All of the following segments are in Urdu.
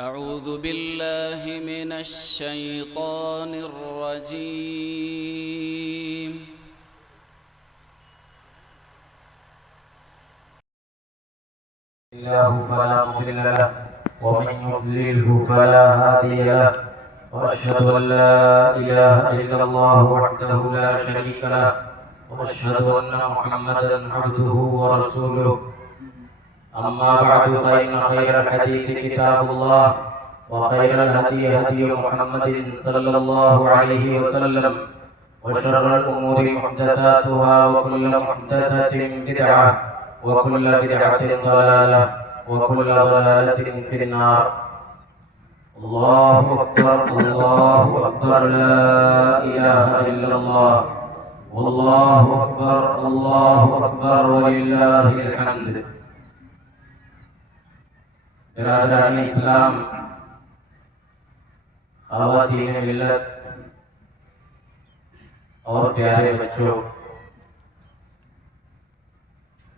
أعوذ بالله من الشيطان الرجيم. الله فلا مضل له ومن يضلله فلا هادي له وأشهد أن لا إله إلا الله وحده لا شريك له وأشهد أن محمدا عبده ورسوله. أما بعد فإن خير الحديث كتاب الله وخير الهدي هدي محمد صلى الله عليه وسلم وشر الأمور محدثاتها وكل محدثة بدعة وكل بدعة ضلالة وكل ضلالة في النار. الله أكبر الله أكبر لا إله إلا الله والله أكبر الله أكبر ولله الحمد. برادران اسلام، خواتین ملت اور پیارے بچوں،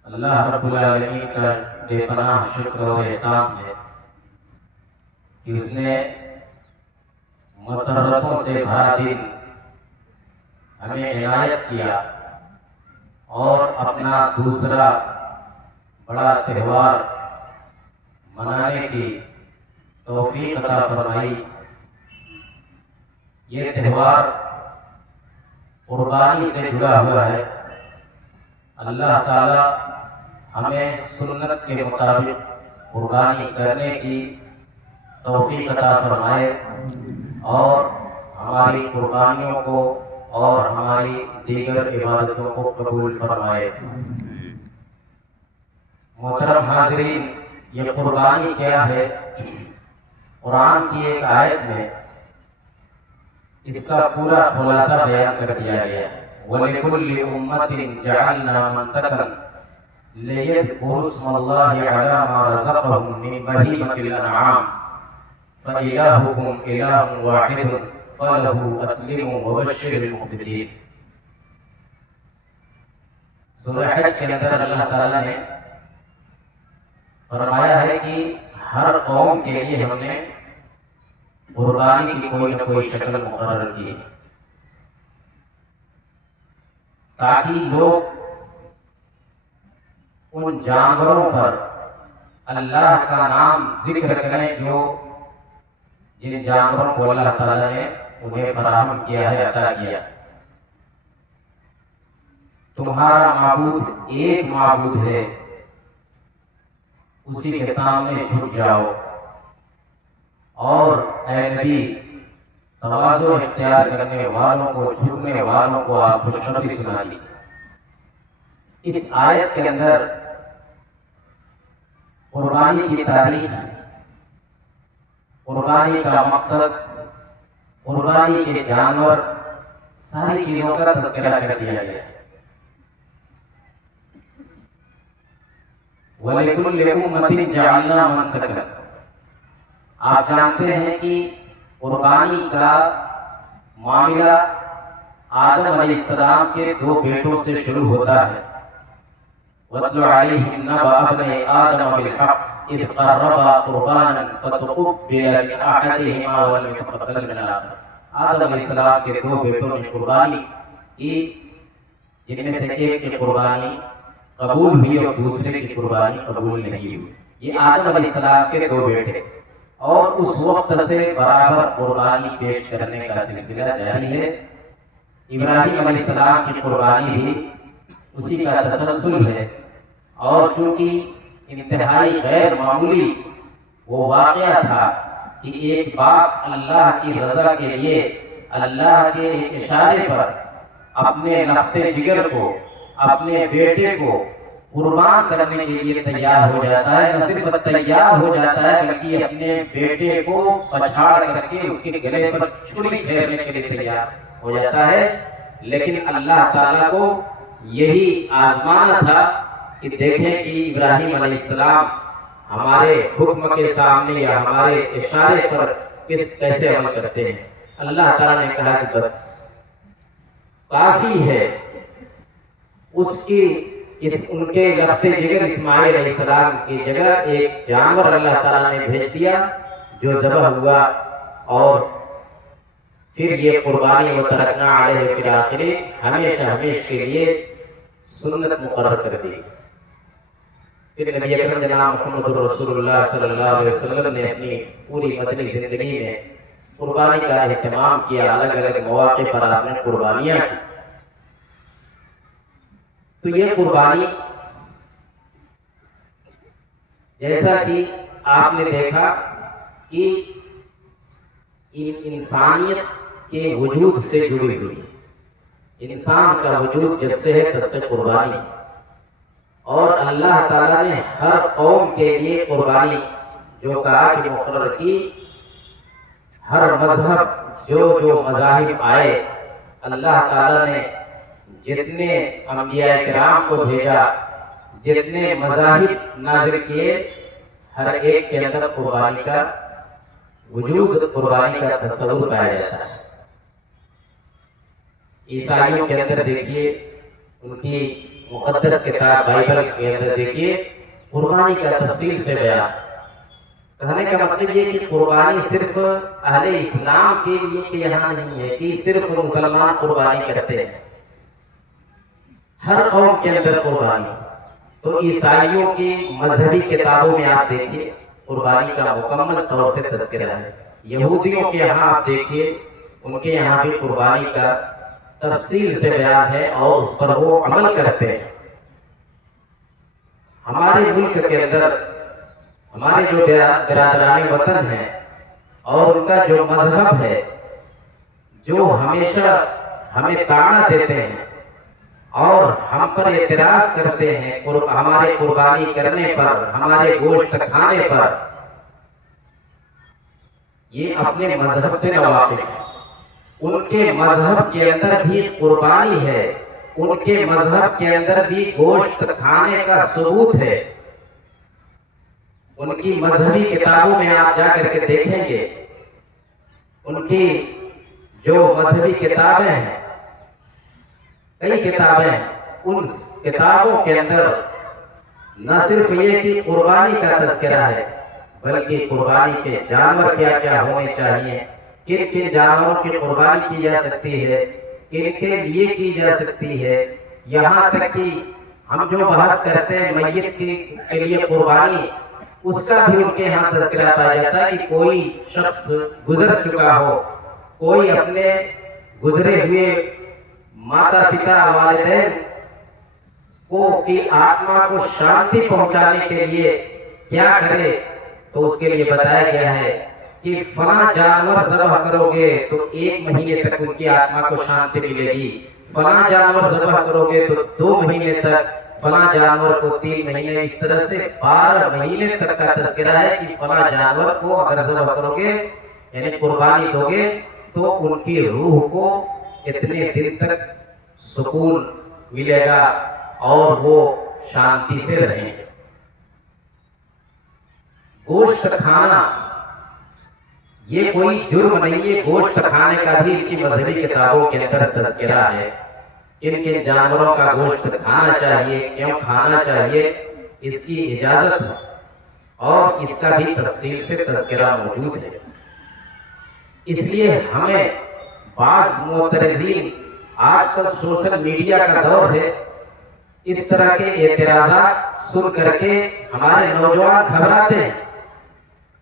اللہ رب العالمین کا بے پناہ شکر و احسان ہے کہ اس نے مسرتوں سے بھرا دن ہمیں عنایت کیا اور اپنا دوسرا بڑا تہوار منانے کی توفیق عطا فرمائی. یہ تہوار قربانی سے جڑا ہوا ہے. اللہ تعالی ہمیں سنت کے مطابق قربانی کرنے کی توفیق عطا فرمائے اور ہماری قربانیوں کو اور ہماری دیگر عبادتوں کو قبول فرمائے. محترم حاضرین، یہ قربانی کیا ہے؟ قرآن کی ایک آیت میں اس کا پورا خلاصہ بیان کر دیا گیا ہے. وَلِكُلِّ أُمَّةٍ جَعَلْنَا مَنسَكًا لِيَذْكُرُوا اسْمَ اللَّهِ عَلَى مَا رَزَقَهُم مِّن بَهِيمَةِ الْأَنْعَامِ فَإِلَٰهُكُمْ إِلَٰهٌ وَاحِدٌ فَلَهُ أَسْلِمُوا وَبَشِّرِ الْمُخْبِتِينَ. سورہ حج کے اندر اللہ تعالیٰ نے فرمایا ہے کہ ہر قوم کے لیے ہم نے قربانی کی کوئی نہ کوئی شکل مقرر کی تاکہ لوگ ان جانوروں پر اللہ کا نام ذکر کریں جو جن جانوروں کو اللہ تعالیٰ نے انہیں فراہم کیا ہے، عطا کیا. تمہارا معبود ایک معبود ہے، اسی کے سامنے جھک جاؤ اور اے نبی، تواضع اختیار کرنے والوں کو، جھکنے والوں کو آپ خوشخبری سنا دیجیے. اس آیت کے اندر قربانی کی تاریخ، قربانی کا مقصد، قربانی کے جانور، ساری چیزوں کا تذکرہ کر دیا گیا. وَلِكُلِّ أُمَّةٍ جَعَلْنَا مَنسَكًا. آپ جانتے ہیں کہ قربانی کا معاملہ آدم علیہ السلام کے 2 بیٹوں سے شروع ہوتا ہے. وَاتْلُ عَلَيْهِمْ نَبَأَ ابْنَيْ آدَمَ بِالْحَقِّ إِذْ قَرَّبَا قُرْبَانًا فَتُقُبِّلَ مِنْ أَحَدِهِمَا وَلَمْ يُتَقَبَّلْ مِنَ الْآخَرِ. آدم علیہ السلام کے 2 بیٹوں نے قربانی کی، جن میں سے ایک کی قربانی قبول ہوئی اور دوسرے کی قربانی قبول نہیں ہوئی. یہ آدم علیہ السلام کے 2 بیٹے، اور اس وقت سے برابر قربانی پیش کرنے کا سلسلہ جاری ہے. ابراہیم علیہ السلام کی قربانی بھی اسی کا تسلسل ہے، اور چونکہ انتہائی غیر معمولی وہ واقعہ تھا کہ ایک باپ اللہ کی رضا کے لیے اللہ کے ایک اشارے پر اپنے لخت جگر کو، اپنے بیٹے کو قربان کرنے کے لیے تیار ہو جاتا ہے. نہ صرف تیار ہو جاتا ہے بلکہ اپنے بیٹے کو پچھاڑ کر کے اس کے گلے پر چھری پھیرنے کے لیے تیار ہو جاتا ہے. لیکن اللہ تعالیٰ کو یہی آزمانا تھا کہ دیکھیں کہ ابراہیم علیہ السلام ہمارے حکم کے سامنے یا ہمارے اشارے پر کیسے عمل کرتے ہیں. اللہ تعالیٰ نے کہا کہ بس کافی ہے. اس کی ان کے لخت جگر اسماعیل علیہ السلام کی جگہ ایک جانور اللہ تعالیٰ نے بھیج دیا جو ذبح ہوا اور پھر یہ قربانی وترکنا علیہ فی الآخر ہمیشہ ہمیشہ کے لیے سنت مقرر کر دی۔ پھر نبی اکرم جناب محمد رسول اللہ صلی اللہ علیہ وسلم نے اپنی پوری مدنی زندگی میں قربانی کا اہتمام کیا، الگ الگ مواقع پر آپ نے قربانیاں کی۔ تو یہ قربانی جیسا کہ آپ نے دیکھا کہ انسانیت کے وجود سے جڑی ہوئی، انسان کا وجود جب سے ہے تب سے قربانی، اور اللہ تعالیٰ نے ہر قوم کے لیے قربانی جو کہا کہ مقرر کی، ہر مذہب جو مذاہب آئے، اللہ تعالیٰ نے جتنے انبیاء کرام کو بھیجا، جتنے مذاہب نازل کیے، ہر ایک کے اندر قربانی کا وجود، قربانی کا تصور پایا جاتا ہے۔ عیسائیوں کے اندر دیکھیے، ان کی مقدس کتاب بائبل کے اندر دیکھیے، قربانی کا تفصیل سے بیان۔ کہنے کا مطلب یہ کہ قربانی صرف اہل اسلام کے لیے کہ یہاں نہیں ہے کہ صرف مسلمان قربانی کرتے ہیں، ہر قوم کے اندر قربانی۔ تو عیسائیوں کی مذہبی کتابوں میں آپ دیکھیے قربانی کا مکمل طور سے تذکرہ ہے۔ یہودیوں کے یہاں آپ دیکھیے، ان کے یہاں بھی قربانی کا تفصیل سے بیان ہے اور اس پر وہ عمل کرتے ہیں۔ ہمارے ملک کے اندر ہمارے جو برادران وطن ہیں اور ان کا جو مذہب ہے، جو ہمیشہ ہمیں طعنہ دیتے ہیں اور ہم پر اعتراض کرتے ہیں ہمارے قربانی کرنے پر، ہمارے گوشت کھانے پر، یہ اپنے مذہب سے ناواقف ہیں۔ ان کے مذہب کے اندر بھی قربانی ہے، ان کے مذہب کے اندر بھی گوشت کھانے کا ثبوت ہے۔ ان کی مذہبی کتابوں میں آپ جا کر کے دیکھیں گے، ان کی جو مذہبی کتابیں ہیں، کئی کتابیں ہیں، ان کتابوں کے اندر نہ صرف یہ کہ قربانی کا تذکرہ ہے، بلکہ قربانی کے جانور کیا کیا ہونے چاہیے، کن کن جانوروں کی قربانی کی جا سکتی ہے، کن کے لیے کی جا سکتی ہے، یہاں تک کہ ہم جو بحث کرتے ہیں میت کے لیے قربانی، اس کا بھی ان کے یہاں تذکرہ پایا جاتا ہے کہ کوئی شخص گزر چکا ہو، کوئی اپنے گزرے ہوئے ماتا پتا والدین کو کی آتما کو شانتی پہنچانے کے لیے کیا کرے، تو اس کے لیے بتایا گیا ہے کہ فلاں جانور ذبح کرو گے تو 1 مہینے تک ان کی آتما کو شانتی ملے گی، فلاں جانور ذبح کرو گے تو 2 مہینے تک، فلاں جانور کو 3 مہینے، اس طرح سے 12 مہینے تک کا تذکرہ ہے کہ فلاں جانور کو اگر ذبح کرو گے یعنی قربانی دو گے تو ان کی روح کو اتنے دن تک سکون ملے گا اور وہ شانتی سے رہیں گے۔ گوشت کھانا یہ کوئی جرم نہیں ہے، گوشت کھانے کا بھی ان کی مذہبی کتابوں کے اندر تذکرہ ہے، کن کن جانوروں کا گوشت کھانا چاہیے، کیوں کھانا چاہیے، اس کی اجازت ہے اور اس کا بھی تفصیل سے تذکرہ موجود ہے۔ اس لیے ہمیں بعض معترضین، آج کل سوشل میڈیا کا دور ہے، اس طرح کے اعتراضات سن کر کے ہمارے نوجوان گھبراتے ہیں،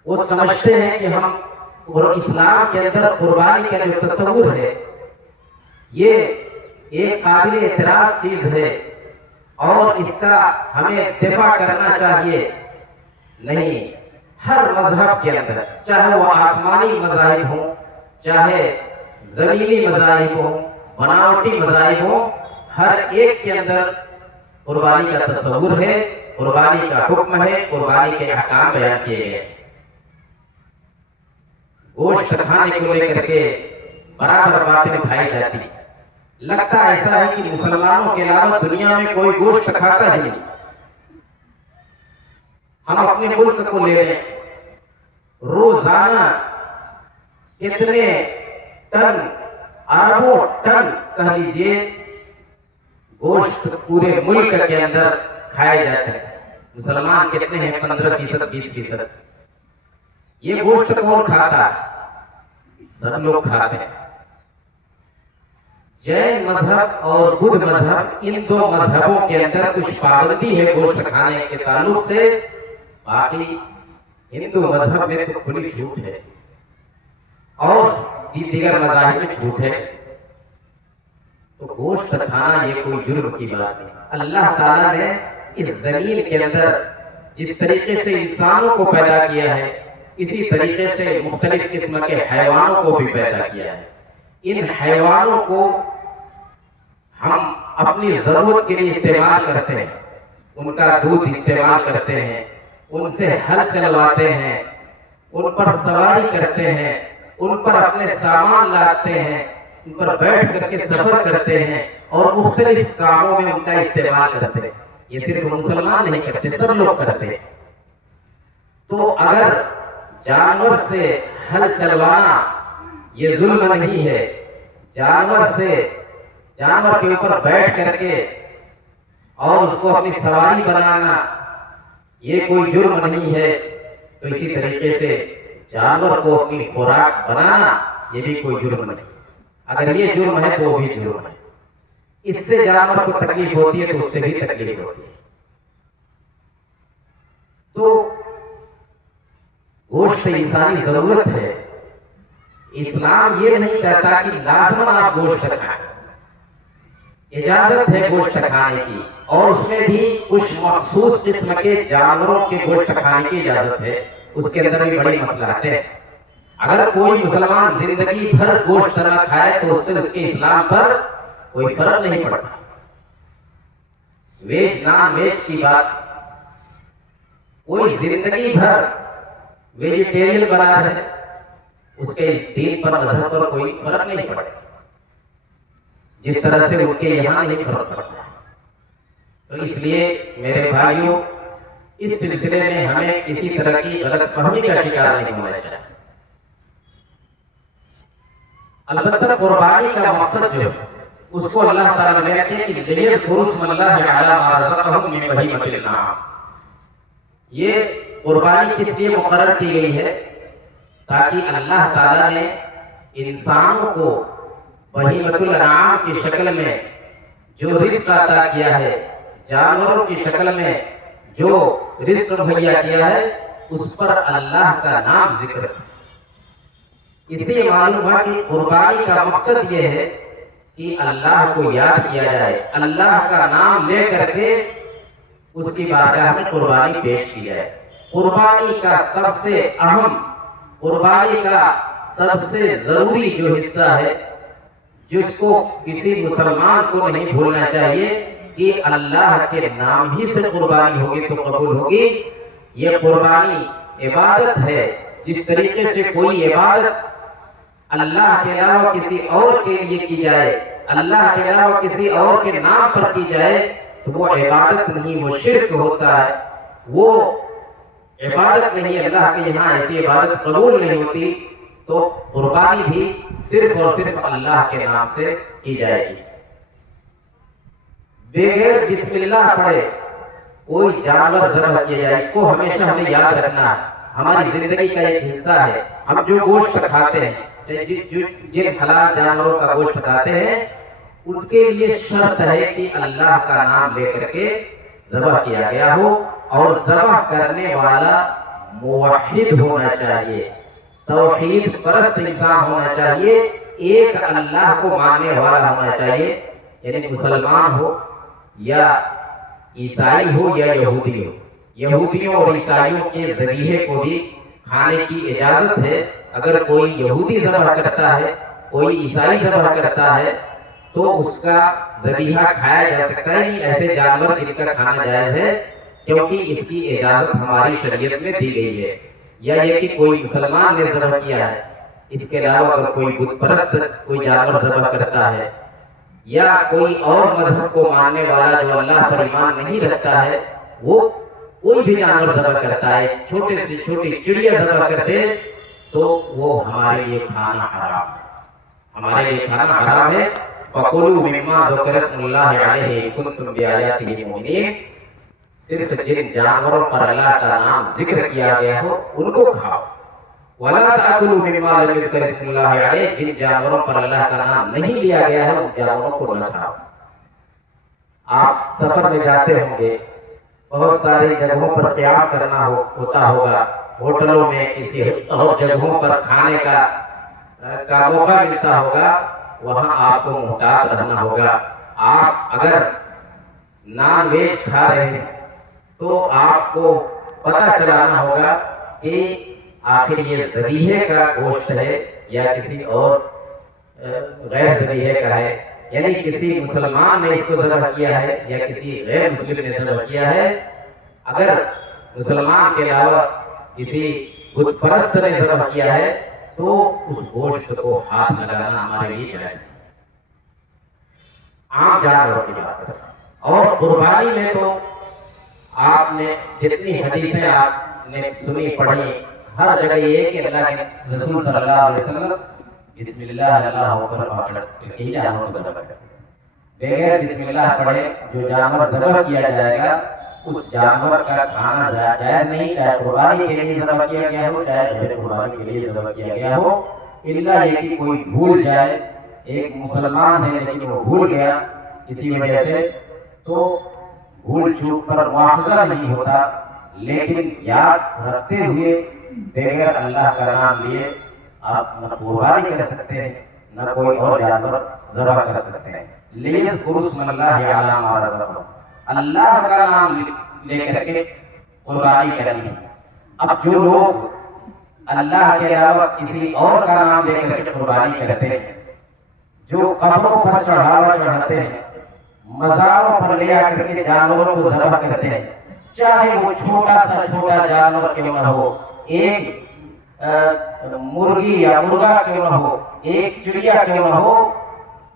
وہ سمجھتے ہیں کہ ہم اسلام کے اندر قربانی کا جو تصور ہے یہ ایک قابل اعتراض چیز ہے اور اس کا ہمیں دفاع کرنا چاہیے۔ نہیں، ہر مذہب کے اندر، چاہے وہ آسمانی مذاہب ہوں، چاہے زمینی مذاہب ہوں، بناوٹی مذاہب ہوں، ہر ایک کے اندر قربانی کا تصور ہے، قربانی کا حکم ہے، قربانی کے احکام بیان کیے گئے۔ گوشت کھانے کو لے کر کے برابر باتیں اٹھائی جاتی، لگتا ایسا ہے کہ مسلمانوں کے علاوہ دنیا میں کوئی گوشت کھاتا ہی نہیں۔ ہم اپنے ملک کو لے لیں، روزانہ کتنے ٹن، اربوں ٹن کہہ لیجئے گوشت پورے ملک کے اندر کھائے جاتے ہیں۔ مسلمان کتنے ہیں؟ 15%، 20%۔ یہ گوشت کون کھاتا ہے؟ سب لوگ کھاتے ہیں۔ جین مذہب اور بدھ مذہب، ان دو مذہبوں کے اندر کچھ پابندی ہے گوشت کھانے کے تعلق سے، باقی ہندو مذہب میں تو کھلی چھوٹ ہے اور دیگر مذاہب میں چھوٹ ہے۔ تو گوشت کھانا یہ کوئی جرم کی بات نہیں۔ اللہ تعالیٰ نے اس زمین کے اندر جس طریقے سے انسانوں کو پیدا کیا ہے، اسی طریقے سے مختلف قسم کے حیوانوں کو بھی پیدا کیا ہے۔ ان حیوانوں کو ہم اپنی ضرورت کے لیے استعمال کرتے ہیں، ان کا دودھ استعمال کرتے ہیں، ان سے ہل چلواتے ہیں، ان پر سواری کرتے ہیں، ان پر اپنے سامان لاتے ہیں، ان پر بیٹھ کر کے سفر کرتے ہیں اور مختلف کاموں میں ان کا استعمال کرتے ہیں۔ یہ صرف مسلمان نہیں کرتے، سب لوگ کرتے ہیں۔ تو اگر جانور سے ہل چلوانا یہ ظلم نہیں ہے، جانور کے اوپر بیٹھ کر کے اور اس کو اپنی سواری بنانا یہ کوئی جرم نہیں ہے، تو اسی طریقے سے جانور کو اپنی خوراک بنانا یہ بھی کوئی جرم نہیں۔ اگر یہ جرم ہے تو وہ بھی جرم ہے۔ اس سے جانور کو تکلیف ہوتی ہے تو اس سے بھی تکلیف ہوتی ہے۔ تو گوشت انسانی ضرورت ہے۔ اسلام یہ نہیں کہتا کہ لازماً آپ گوشت کھائیں، اجازت ہے گوشت کھانے کی، اور اس میں بھی کچھ مخصوص قسم کے جانوروں کے گوشت کھانے کی اجازت ہے۔ اس کے اندر بھی بڑی مصلحت ہے۔ اگر کوئی مسلمان زندگی بھر گوشت نہ کھائے تو اس سے اس کے اسلام پر کوئی فرق نہیں پڑتا۔ ویج نان ویج کی بات، کوئی زندگی بھر ویجیٹیرین بنا ہے، اس کے اس دین پر مذہب پر کوئی فرق نہیں پڑتا، جس طرح سے ان کے یہاں نہیں فرق پڑتا۔ تو اس لیے میرے بھائیوں، اس سلسلے میں ہمیں کسی طرح کی غلط فہمی کا شکار نہیں ہونا چاہیے۔ البتہ قربانی کا مقصد جو ہے اس کو اللہ تعالیٰ نے کہتے ہیں کہ لِيَذْكُرُوا اسْمَ اللَّهِ عَلَىٰ مَا رَزَقَهُم مِّن بَهِيمَةِ الْأَنْعَامِ، یہ قربانی کس لیے مقرر کی گئی ہے؟ تاکہ اللہ تعالیٰ نے انسانوں کو بہیمۃ الانعام کی شکل میں جو رزق عطا کیا ہے، جانوروں کی شکل میں جو رزق مہیا کیا ہے، اس پر اللہ کا نام ذکر ہے۔ اس سے معلوم ہوا کہ قربانی کا مقصد یہ ہے کہ اللہ کو یاد کیا جائے، اللہ کا نام لے کر کے اس کی بارگاہ میں قربانی پیش کی جائے۔ قربانی کا سب سے اہم، قربانی کا سب سے ضروری جو حصہ ہے، جس کو کسی مسلمان کو نہیں بھولنا چاہیے کہ اللہ کے نام ہی سے قربانی ہوگی تو قبول ہوگی۔ یہ قربانی عبادت ہے۔ جس طریقے سے کوئی عبادت اللہ کے علاوہ کسی اور کے لیے کی جائے، اللہ کے علاوہ کسی اور کے نام پر کی جائے تو وہ عبادت نہیں، وہ شرک ہوتا ہے، وہ عبادت نہیں، اللہ کے یہاں ایسی عبادت قبول نہیں ہوتی۔ تو قربانی بھی صرف اور صرف اللہ کے نام سے کی جائے گی۔ بغیر بسم اللہ پڑھے کوئی جانور ذبح کیا جائے، اس کو ہمیشہ ہمیں یاد رکھنا ہے، ہماری زندگی کا ایک حصہ ہے۔ ہم جو گوشت کھاتے ہیں، جن حلال جانوروں کا گوشت کھاتے ہیں، ان کے لیے شرط ہے کہ اللہ کا نام لے کر کے ذبح کیا گیا ہو، اور ذبح کرنے والا موحد ہونا چاہیے، توحید پرست انسان ہونا چاہیے، ایک اللہ کو ماننے والا ہونا چاہیے، یعنی مسلمان ہو یا عیسائی ہو یا یہودی ہو۔ یہودیوں اور عیسائیوں کے ذبیحے کو بھی کھانے کی اجازت ہے۔ اگر کوئی یہودی ذبح کرتا ہے، کوئی عیسائی ذبح کرتا ہے تو اس کا ذبیحہ کھایا جا سکتا ہے۔ ایسے جانور جن کا کھانا جائز ہے، کیونکہ اس کی اجازت ہماری شریعت میں دی گئی ہے۔ یا یہ کہ کوئی مسلمان نے ذبح کیا ہے، اس کے علاوہ اگر کوئی بت پرست کوئی جانور ذبح کرتا ہے، یا کوئی اور مذہب کو ماننے والا جو اللہ پر ایمان نہیں رکھتا ہے، وہ کوئی بھی جانور ذبح کرتا ہے، چھوٹے سے چھوٹی چڑیا ذبح کرتے، تو وہ ہمارے لیے کھانا حرام ہے، ہمارے لیے کھانا حرام ہے۔ فَقُلُوا مِمَّا ذُكِرَ اسْمُ اللَّهِ عَلَيْهِ إِن كُنتُمْ بِآيَاتِهِ مُؤْمِنِينَ، صرف جن جانوروں پر اللہ کا نام ذکر کیا گیا ہو ان کو کھاؤ، وَلَا تَأْكُلُوا مِمَّا لَمْ يُذْكَرِ اسْمُ اللَّهِ عَلَيْهِ، جن جانوروں پر اللہ کا نام نہیں لیا گیا ہے ان جانوروں کو نہ کھاؤ۔ آپ سفر میں جاتے ہوں گے، بہت ساری جگہوں پر قیام کرنا ہوتا ہوگا، ہوٹلوں میں کسی اور جگہوں پر کھانے کا موقع ملتا ہوگا، وہاں آپ کو محتاط رہنا ہوگا۔ آپ اگر نان ویج کھا رہے ہیں تو آپ کو پتہ چلانا ہوگا کہ آخر یہ ذبیحے کا گوشت ہے یا کسی اور غیر ذبیحے کا ہے، یعنی کسی مسلمان نے اس کو ذبح کیا ہے یا کسی غیر مسلم نے ذبح کیا ہے۔ اگر مسلمان کے علاوہ کسی بت پرست نے ذبح کیا ہے تو اس گوشت کو ہاتھ لگانا ہمارے لیے جائز ہے۔ عام جانوروں کی بات ہے۔ اور قربانی میں تو آپ نے جتنی حدیثیں آپ نے سنی پڑھی، ہر جگہ یہ کہ اللہ کے رسول صلی اللہ علیہ وسلم بسم اللہ اللہ اکبر پڑھ کے جانور ذبح کرتے ہیں۔ بغیر بسم اللہ پڑھے جو جانور ذبح کیا جائے گا اس جانور کا کھانا جائز نہیں، چاہے قربانی کے لیے ذبح کیا گیا ہو چاہے غیر قربانی کے لیے ذبح کیا گیا ہو، الا یہ کہ کوئی بھول جائے، ایک مسلمان ہے لیکن وہ بھول گیا اسی وجہ سے، تو بھول چوک پر مواخذہ نہیں ہوتا، لیکن یاد رکھتے ہوئے بغیر اللہ کا نام لیے آپ نہ قربانی کر سکتے ہیں نہ کوئی اور جانور ذبح کر سکتے ہیں۔ لیذکروا اسم اللہ علی ما رزقہم، اللہ کا نام لے کر کے قربانی کرنی ہے۔ اب جو لوگ اللہ کے علاوہ کسی اور کا نام لے کر کے قربانی کرتے ہیں، جو قبروں پر چڑھاوا چڑھاتے ہیں، مزاروں پر لے آ کر کے جانوروں کو ذبح کرتے ہیں، چاہے وہ چھوٹا سا چھوٹا جانور کیوں نہ ہو، ایک مرغی یا مرغا کیوں نہ ہو، ایک چڑیا کیوں نہ ہو،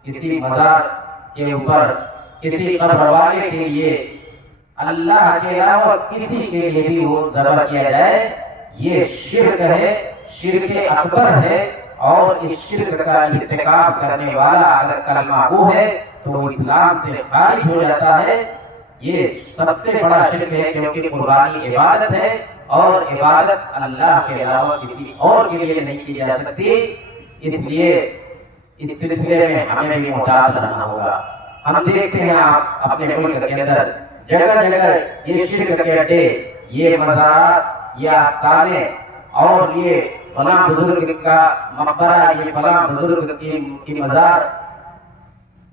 کسی مزار کے اوپر کسی قبر والے کے لیے اللہ کے علاوہ کسی کے لیے بھی وہ ذبح کیا جائے، یہ شرک ہے، شرک اکبر ہے، اور اس شرک کا ارتکاب کرنے والا اگر کلمہ گو ہے تو اسلام سے خارج ہو جاتا ہے۔ یہ سب سے بڑا شرک ہے کیونکہ قربانی عبادت ہے اور عبادت اللہ کے علاوہ کسی اور کے لیے نہیں کی جا سکتی، اس لیے اس سلسلے میں ہمیں بھی محتاط رہنا ہوگا۔ ہم دیکھتے ہیں آپ اپنے ملک کے اندر جگہ جگہ یہ شرک کے اڈے، یہ مزارات، یہ آستانے، اور یہ فلاں بزرگ کا مقبرہ، یہ فلاں بزرگ کی مزار،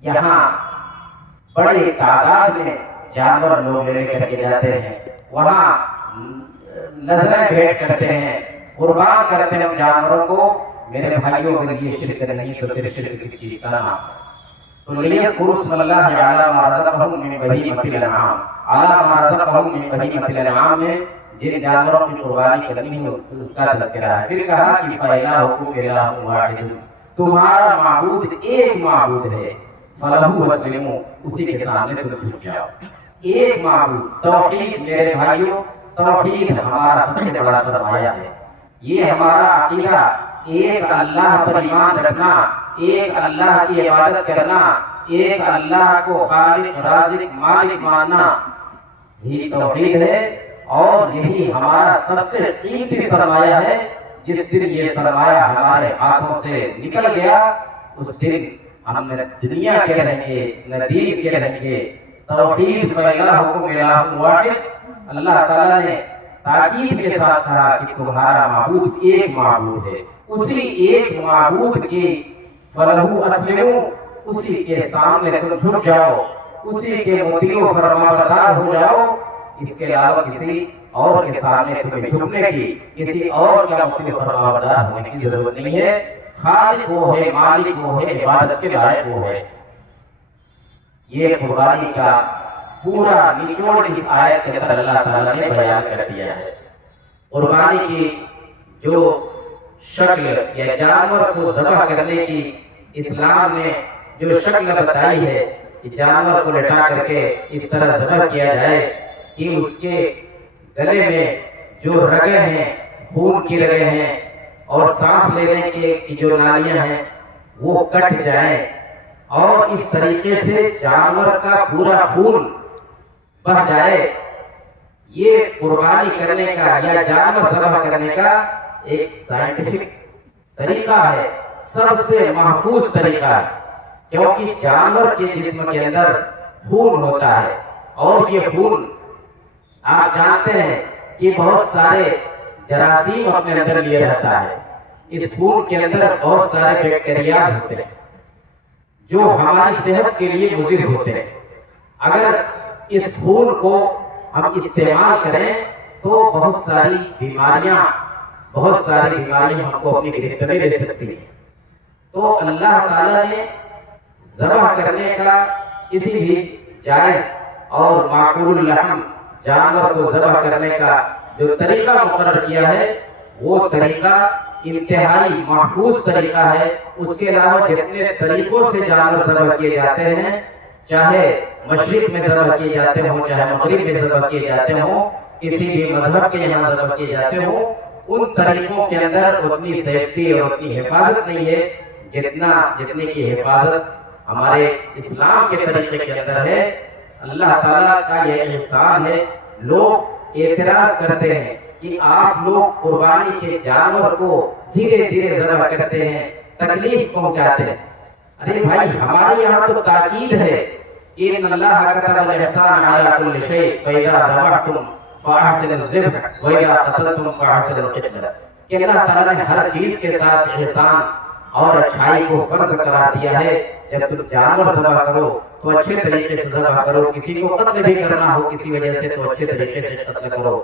یہاں بڑی تعداد میں جانور لوگ لے کر کے جاتے ہیں، وہاں نظریں بھیٹ کرتے ہیں، قربان کرتے ہیں جانوروں کو۔ میرے بھائیوں اگر یہ شرک نہیں تو پھر شرک کس چیز کا نام؟ تو لیذکروا اسم اللہ علی ما رزقہم من بہیمۃ الانعام، علی ما رزقہم من بہیمۃ الانعام میں جن جانوروں کی قربانی کرنی ہو اس کا تذکرہ ہے۔ پھر کہا کہ فإلہکم الہ واحد، تمہارا معبود ایک معبود ہے، فلہ اسلموا، اسی کے سامنے تم جھک جاؤ۔ ایک معبود، توحید میرے بھائیوں، توحید ہمارا سب سے بڑا سرمایہ ہے۔ یہ ہمارا عقیدہ، ایک اللہ پر ایمان رکھنا، ایک اللہ کی عبادت کرنا، ایک اللہ کو خالق رازق مالک ماننا، یہ توحید ہے، اور یہی ہمارا سب سے قیمتی سرمایہ ہے۔ جس دن یہ سرمایہ ہمارے ہاتھوں سے نکل گیا اس دن ہم نہ دنیا کے رہیں گے نہ دین کے رہیں گے۔ توحید فإلہکم الہ واحد، اللہ تعالیٰ نے تاکید کے ساتھ کہا کہ تمہارا معبود ایک معبود ہے، اسی ایک معبود کی فلہ اسلموا، اسی کے سامنے تم جھک جاؤ، اسی کے مطیع و فرمانبردار ہو جاؤ۔ اس کے علاوہ کسی اور کے سامنے تمہیں جھکنے کی، کسی اور کا مطیع و فرمانبردار ہونے کی ضرورت نہیں ہے۔ خالق وہ ہے، مالک وہ ہے، عبادت کے لائق وہ ہے۔ یہ قربانی کا پورا نچوڑ اس آیت کے اندر اللہ تعالیٰ نے بیان کر دیا ہے۔ قربانی کی جو شکل یا جانور کو ذبح کرنے کی اسلام نے جو شکل بتائی ہے کہ جانور کو لٹا کر کے اس طرح ذبح کیا جائے کہ اس کے گلے میں جو رگیں ہیں، خون کی رگیں ہیں اور سانس لینے کی جو نالیاں ہیں وہ کٹ جائیں، اور اس طریقے سے جانور کا پورا خون بہ جائے، یہ قربانی کرنے کا یا جانور ذبح کرنے کا ایک سائنٹیفک طریقہ ہے، سب سے محفوظ طریقہ ہے، کیونکہ جانور کے جسم کے اندر خون ہوتا ہے، اور یہ خون آپ جانتے ہیں کہ بہت سارے جراثیم اپنے اندر لیے رہتا ہے۔ اس خون کے اندر بہت سارے بیکٹیریاز ہوتے ہیں جو ہماری صحت کے لیے مضر ہوتے ہیں۔ اگر اس خون کو ہم استعمال کریں تو بہت ساری بیماریاں ہم کو اپنی گرفت میں لے سکتی ہیں۔ تو اللہ تعالیٰ نے ذبح کرنے کا کسی بھی جائز اور معقول اللحم جانور کو ذبح کرنے کا جو طریقہ مقرر کیا ہے وہ طریقہ انتہائی محفوظ طریقہ ہے۔ اس کے علاوہ جتنے طریقوں سے جانور ذبح کیے جاتے ہیں، چاہے مشرق میں ذبح کیے جاتے ہوں، چاہے مغرب میں ذبح کیے جاتے ہوں، کسی بھی مذہب کے یہاں ذبح کیے جاتے ہوں، ان طریقوں کے اندر اتنی سیفٹی اور اتنی حفاظت نہیں ہے جتنی کی حفاظت ہمارے اسلام کے طریقے کے اندر ہے۔ اللہ تعالیٰ کا یہ احسان ہے۔ لوگ اعتراض کرتے ہیں کہ آپ لوگ قربانی کے جانور کو دھیرے دھیرے ذبح کرتے ہیں، تکلیف پہنچاتے ہیں۔ ارے بھائی، ہمارے یہاں تو تاکید ہے کہ ان اللہ کتب الاحسان علی کل شیء فاذا ذبحتم فاحسنوا الذبح واذا قتلتم فاحسنوا القتل، کہ اللہ تعالیٰ نے ہر چیز کے ساتھ احسان اور اچھائی کو فرض قرار دیا ہے۔ جب تم جانور ذبح کرو تو اچھے طریقے سے ذبح کرو، کسی کو قتل بھی کرنا ہو کسی وجہ سے تو اچھے طریقے سے قتل کرو۔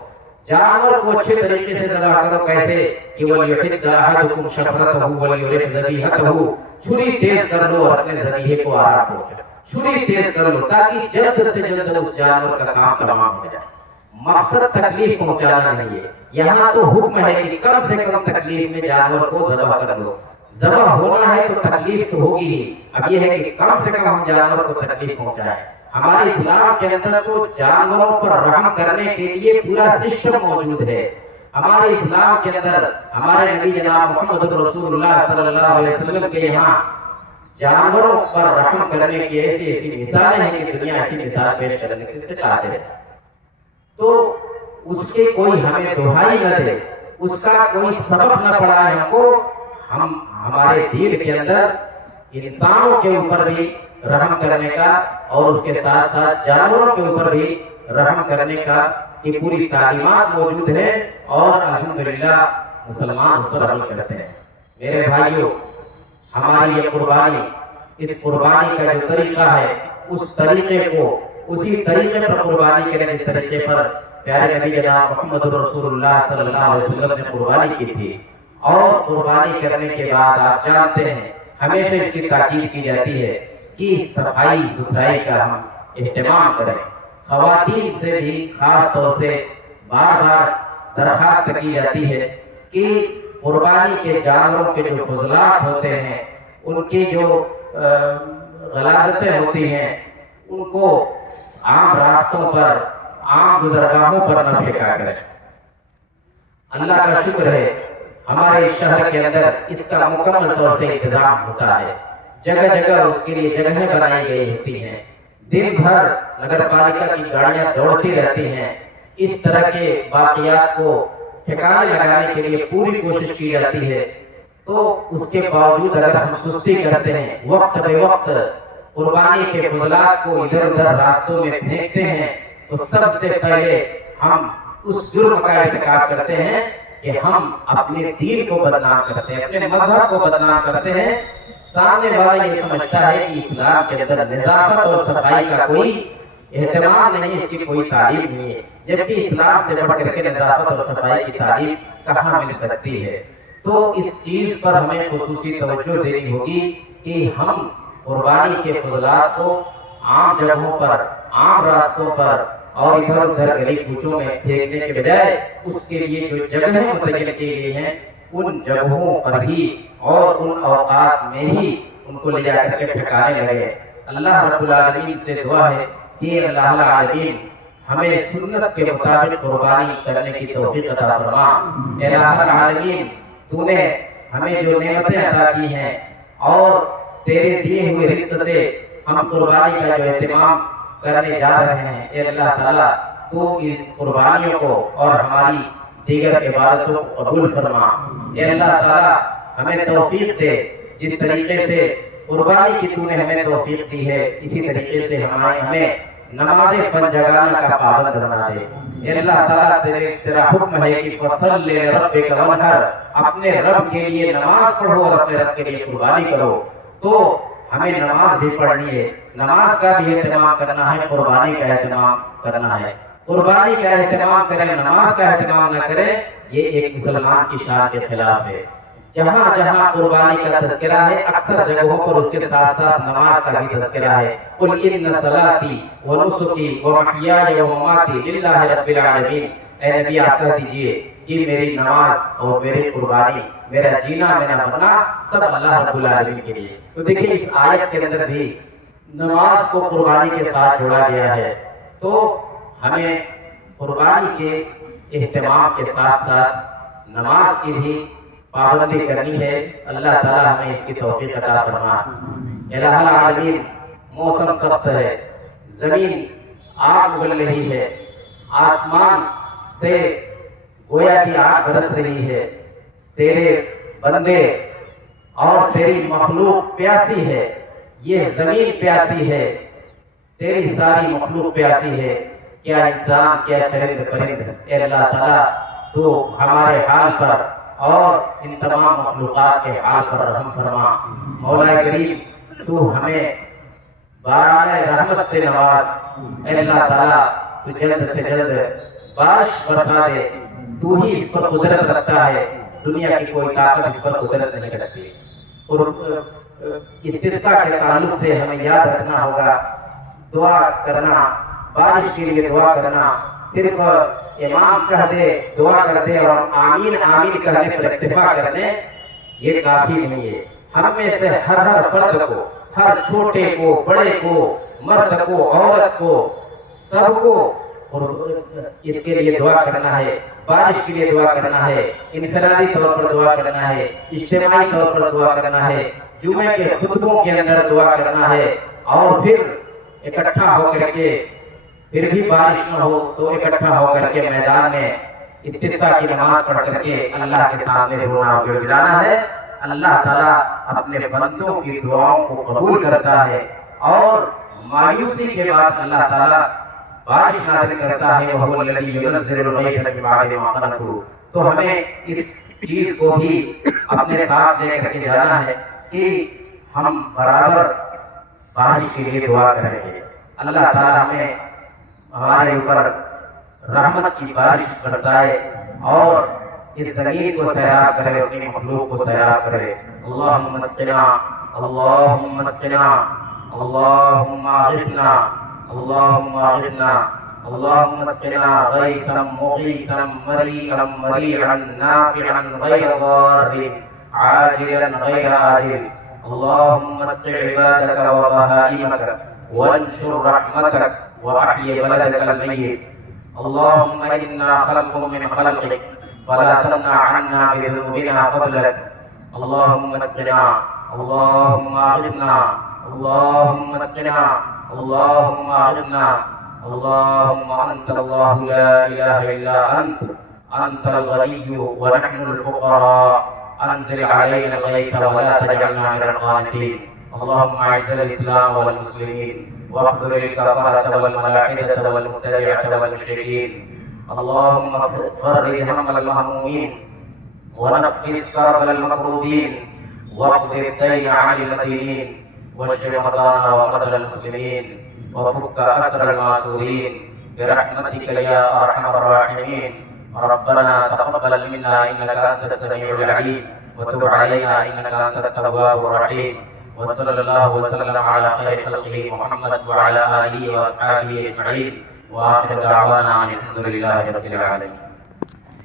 جانور کو اچھے طریقے سے ذبح کرو، کیسے کہ وَلْيُحِدَّ أَحَدُكُمْ شَفْرَتَهُ وَلْيُرِحْ ذَبِيحَتَهُ، چھری تیز کر لو اور اپنے ذبیحے کو آرام پہنچاؤ، چھری تیز کر لو تاکہ جلد سے جلد اس جانور کا کام تمام ہو جائے۔ مقصد تکلیف پہنچانا نہیں ہے، یہاں تو حکم ہے کہ کم سے کم تکلیف میں جانور کو ذبح کر لو۔ ذبح ہونا ہے تو تکلیف تو ہوگی ہی، اب یہ ہے کہ کم سے کم ہم جانور کو تکلیف پہنچائیں۔ ہمارے اسلام کے اندر تو جانوروں پر رحم کرنے کے لیے پورا سسٹم موجود ہے۔ ہمارے اسلام کے اندر ہمارے نبی جناب محمد رسول اللہ صلی اللہ علیہ وسلم کے یہاں جانوروں پر رحم کرنے کی ایسی مثالیں ہیں کہ دنیا ایسی مثال پیش کرنے کس سے قاصر ہے۔ تو اس کے کوئی ہمیں دہائی نہ دے، اس کا کوئی سبب نہ پڑا ہے ہم کو۔ ہم ہمارے دین کے اندر انسانوں کے اوپر بھی رحم کرنے کا اور اس کے ساتھ ساتھ جانوروں کے اوپر بھی رحم کرنے کا یہ پوری تعلیمات موجود ہے، اور الحمدللہ مسلمان اس پر عمل کرتے ہیں۔ میرے بھائیوں، ہماری یہ قربانی، اس قربانی کا جو طریقہ ہے اس طریقے کو اسی طریقے پر قربانی کریں جس طریقے پر پیارے نبی جناب محمد رسول اللہ صلی اللہ علیہ وسلم نے قربانی کی تھی۔ اور قربانی کرنے کے بعد آپ جانتے ہیں ہمیشہ اس کی تاکید کی جاتی ہے کہ صفائی ستھرائی کا ہم اہتمام کریں۔ خواتین سے بھی خاص طور سے بار بار درخواست کی جاتی ہے کہ قربانی کے جانوروں کے جو فضلات ہوتے ہیں، ان کی جو غلاظتیں ہوتی ہیں، ان کو عام راستوں پر، عام گزرگاہوں پر نہ پھینکا کریں۔ اللہ کا شکر ہے ہمارے شہر کے اندر اس کا مکمل طور سے انتظام ہوتا ہے، جگہ جگہ اس کے لیے جگہیں بنائی گئی ہوتی ہیں، دن بھر نگر پالیکا کی گاڑیاں دوڑتی رہتی ہیں۔ اس طرح کے واقعات کو ٹھکانے لگانے کے لیے پوری کوشش کی جاتی ہے، تو اس کے باوجود اگر ہم سستی کرتے ہیں، وقت بے وقت قربانی کے فضلات کو ادھر ادھر راستوں میں پھینکتے ہیں، تو سب سے پہلے ہم اس جرم کا ارتکاب کرتے ہیں کہ ہم اپنے دین کو بدنام کرتے ہیں، اپنے مذہب کو بدنام کرتے ہیں۔ سامنے والا یہ سمجھتا ہے کہ اسلام کے اندر نظافت اور صفائی کا کوئی اہتمام نہیں، اس کی کوئی تعلیم نہیں ہے، جبکہ اسلام سے بڑھ کر کے نظافت اور صفائی کی تعلیم کہاں مل سکتی ہے۔ تو اس چیز پر ہمیں خصوصی توجہ دینی ہوگی کہ ہم قربانی کے فضلات کو عام جگہوں پر، عام راستوں پر اور ادھر ادھر گلی کوچوں میں پھینکنے کے بجائے اس کے لیے جو جگہیں متعین کی گئی ہیں ان جگہوں پر ہی اور ان اوقات میں ہی ان کو لے جا کر کے پھینکانے لگے۔ اللہ رب العالمین سے دعا ہے کہ اللہ العالمین ہمیں سنت کے مطابق قربانی کرنے کی توفیق عطا فرما۔ اے اللہ العالمین، تو نے ہمیں جو نعمتیں عطا کی ہیں اور تیرے دیے ہوئے رزق سے ہم قربانی کا جو اہتمام کرنے جا رہے ہیں، اے اللہ تعالیٰ تو ان قربانیوں کو اور ہماری دیگر عبادتوں کو قبول فرما۔ اے اللہ تعالیٰ ہمیں توفیق دے، جس طریقے سے قربانی کی تو نے ہمیں توفیق دی ہے، اسی طریقے سے ہمیں نماز فجرانہ کا پابند بنا دے۔ اے اللہ تعالیٰ تیرا حکم ہے کہ فصل لربک وانحر، اپنے رب کے لیے نماز پڑھو اور اپنے رب کے لیے قربانی کرو۔ تو ہمیں نماز بھی پڑھنی ہے، نماز کا بھی اہتمام کرنا ہے، قربانی کا اہتمام کرنا ہے۔ قربانی کا اہتمام کریں، نماز کا اہتمام نہ کریں، یہ ایک مسلمان کی شان کے خلاف ہے۔ جہاں جہاں قربانی کا تذکرہ ہے، اکثر جگہوں پر اس کے ساتھ ساتھ نماز کا بھی تذکرہ ہے۔ قل ان صلاتی ونسکی ومحیای ومماتی للہ رب العالمین، اے نبی آپ کہہ دیجئے کہ میری نماز اور میری قربانی، میرا جینا میرا مرنا سب اللہ رب العالمین کے لیے۔ تو دیکھیں اس آیت کے اندر بھی نماز کو قربانی کے ساتھ جوڑا گیا ہے۔ تو ہمیں قربانی کے اہتمام کے ساتھ ساتھ نماز کی بھی پابندی کرنی ہے۔ اللہ تعالی ہمیں اس کی توفیق عطا فرما۔ الہ العالمین، موسم سخت ہے، زمین آگ اگل رہی ہے، آسمان سے گویا کی آگ برس رہی ہے، تیرے بندے اور تیری مخلوق پیاسی ہے، یہ زمین پیاسی ہے، تیری ساری مخلوق پیاسی ہے، کیا انسان کیا چرند پرند۔ اے اللہ تعالیٰ تو ہمارے حال پر اور ان تمام مخلوقات کے حال پر رحم فرما۔ مولا کریم تو ہمیں باران رحمت سے نواز۔ اے اللہ تعالیٰ تو جلد سے جلد بارش برسا دے، تو ہی اس پر قدرت رکھتا ہے، دنیا کی کوئی طاقت اس پر قدرت نہیں رکھتی۔ اور استسقاء کے تعلق سے ہمیں یاد رکھنا ہوگا، دعا کرنا، بارش کے لیے دعا کرنا، صرف امام کہہ دے دعا کر دے اور آمین آمین کہنے پر اکتفا کر دیں، یہ کافی نہیں ہے۔ ہم میں سے ہر فرد کو، ہر چھوٹے کو، بڑے کو، مرد کو، عورت کو، سب کو اس کے لیے دعا کرنا ہے، بارش کے لیے دعا کرنا ہے، انفرادی طور پر دعا کرنا ہے، اجتماعی طور پر دعا کرنا ہے، جمعے کے خطبوں کے اندر دعا کرنا ہے، اور پھر اکٹھا ہو کر کے، پھر بھی بارش نہ ہو تو اکٹھا ہو کر کے میدان میں استسقاء کی نماز پڑھ کر کے اللہ کے سامنے رونا گڑگڑانا ہے۔ اللہ تعالیٰ اپنے بندوں کی دعاؤں کو قبول کرتا ہے، اور مایوسی کے بعد اللہ تعالیٰ بارش نازل کرتا ہے، وَهُوَ الَّذِي يُنَزِّلُ الْغَيْثَ مِن بَعْدِ مَا قَنَطُوا۔ تو ہمیں اس چیز کو بھی اپنے ساتھ لے کر کے جانا ہے کہ ہم برابر بارش کے لیے دعا کریں گے۔ اللہ تعالیٰ ہمیں ہمارے اوپر رحمت کی بارش برسائے اور اس زمین کو سیراب کرے، اپنی مخلوق کو سیراب کرے۔ اللہم اسقنا، اللہم اسقنا، اللہم اغثنا، اللہم اغثنا، اللہم اسقنا غیثا مغیثا مریعا مریعا نافعا غیر ضار عاجلا غیر آجل۔ اللہم اسق عبادک وبہائمک وانشر رحمتک وأحيي بلدك الميت۔ اللهم إنا خلق من خلقك فلا تمنع عنا بذنوبنا فضلك۔ اللهم اسقنا، اللهم اغثنا، اللهم اسقنا، اللهم اغثنا، اللهم أنت الله لا إله إلا أنت، أنت الغني ونحن الفقراء، أنزل علينا الغيث ولا تجعلنا من القانطين۔ اللهم أعز الإسلام والمسلمين واخذل الكفرة والملاحدة والمبتدعة والمشركين۔ اللهم فرج هم المهمومين ونفس كرب المكروبين واقض الدين عن المدينين واشف مرضانا ومرضى المسلمين وفك أسر الماسورين برحمتك يا أرحم الراحمين۔ ربنا تقبل منا إنك أنت السميع العليم وتب علينا إنك أنت التواب الرحيم۔ وصلى الله وسلم على خير خلقه محمد وعلى آله وأصحابه أجمعين، وآخر دعوانا أن الحمد لله رب العالمين۔